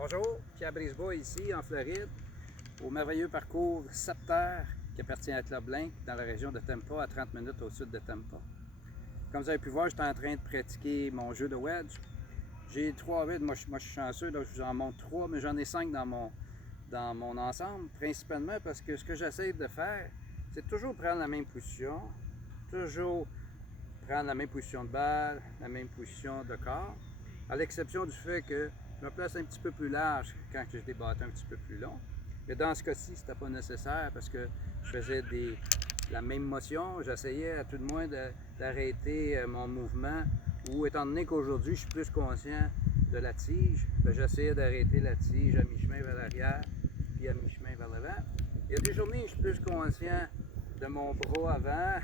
Bonjour, Pierre Brisebois ici en Floride, au merveilleux parcours 7 terres qui appartient à Club Link dans la région de Tampa, à 30 minutes au sud de Tampa. Comme vous avez pu voir, j'étais en train de pratiquer mon jeu de wedge. J'ai 3 wedges, moi je suis chanceux, là, je vous en montre 3, mais j'en ai 5 dans mon ensemble, principalement parce que ce que j'essaie de faire, c'est toujours prendre la même position, toujours prendre la même position de balle, la même position de corps, à l'exception du fait que je me place un petit peu plus large quand j'ai des bâtons un petit peu plus longs. Mais dans ce cas-ci, c'était pas nécessaire parce que je faisais la même motion. J'essayais à tout de moins d'arrêter mon mouvement ou étant donné qu'aujourd'hui, je suis plus conscient de la tige, j'essayais d'arrêter la tige à mi-chemin vers l'arrière puis à mi-chemin vers l'avant. Il y a des journées où je suis plus conscient de mon bras avant,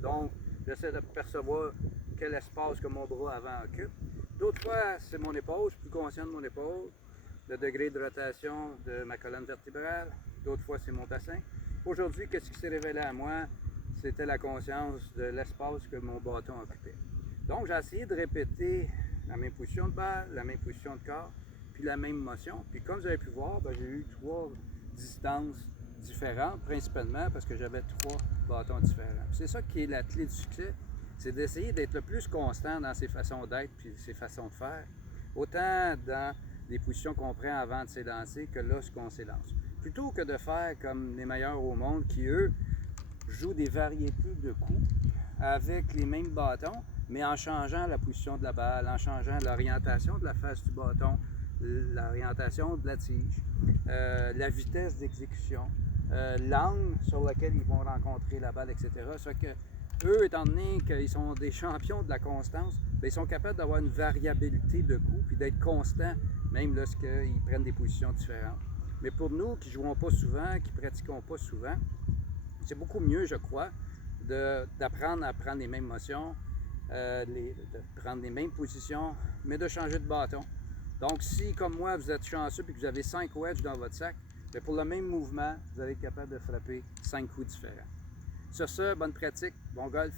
donc j'essaie de percevoir quel espace que mon bras avant occupe. D'autres fois, c'est mon épaule, je suis plus conscient de mon épaule, le degré de rotation de ma colonne vertébrale. D'autres fois, c'est mon bassin. Aujourd'hui, qu'est-ce qui s'est révélé à moi? C'était la conscience de l'espace que mon bâton occupait. Donc, j'ai essayé de répéter la même position de balle, la même position de corps, puis la même motion. Puis comme vous avez pu voir, j'ai eu 3 distances différentes, principalement parce que j'avais 3 bâtons différents. C'est ça qui est la clé du succès, c'est d'essayer d'être le plus constant dans ses façons d'être puis ses façons de faire, autant dans les positions qu'on prend avant de s'élancer que lorsqu'on s'élance. Plutôt que de faire comme les meilleurs au monde qui, eux, jouent des variétés de coups avec les mêmes bâtons, mais en changeant la position de la balle, en changeant l'orientation de la face du bâton, l'orientation de la tige, la vitesse d'exécution, l'angle sur lequel ils vont rencontrer la balle, etc. Ça fait que eux, étant donné qu'ils sont des champions de la constance, bien, ils sont capables d'avoir une variabilité de coups puis d'être constants, même lorsqu'ils prennent des positions différentes. Mais pour nous qui ne jouons pas souvent, qui ne pratiquons pas souvent, c'est beaucoup mieux, je crois, d'apprendre à prendre les mêmes motions, de prendre les mêmes positions, mais de changer de bâton. Donc, si, comme moi, vous êtes chanceux et que vous avez 5 wedges dans votre sac, bien, pour le même mouvement, vous allez être capable de frapper 5 coups différents. Sur ce, bonne pratique, bon golf.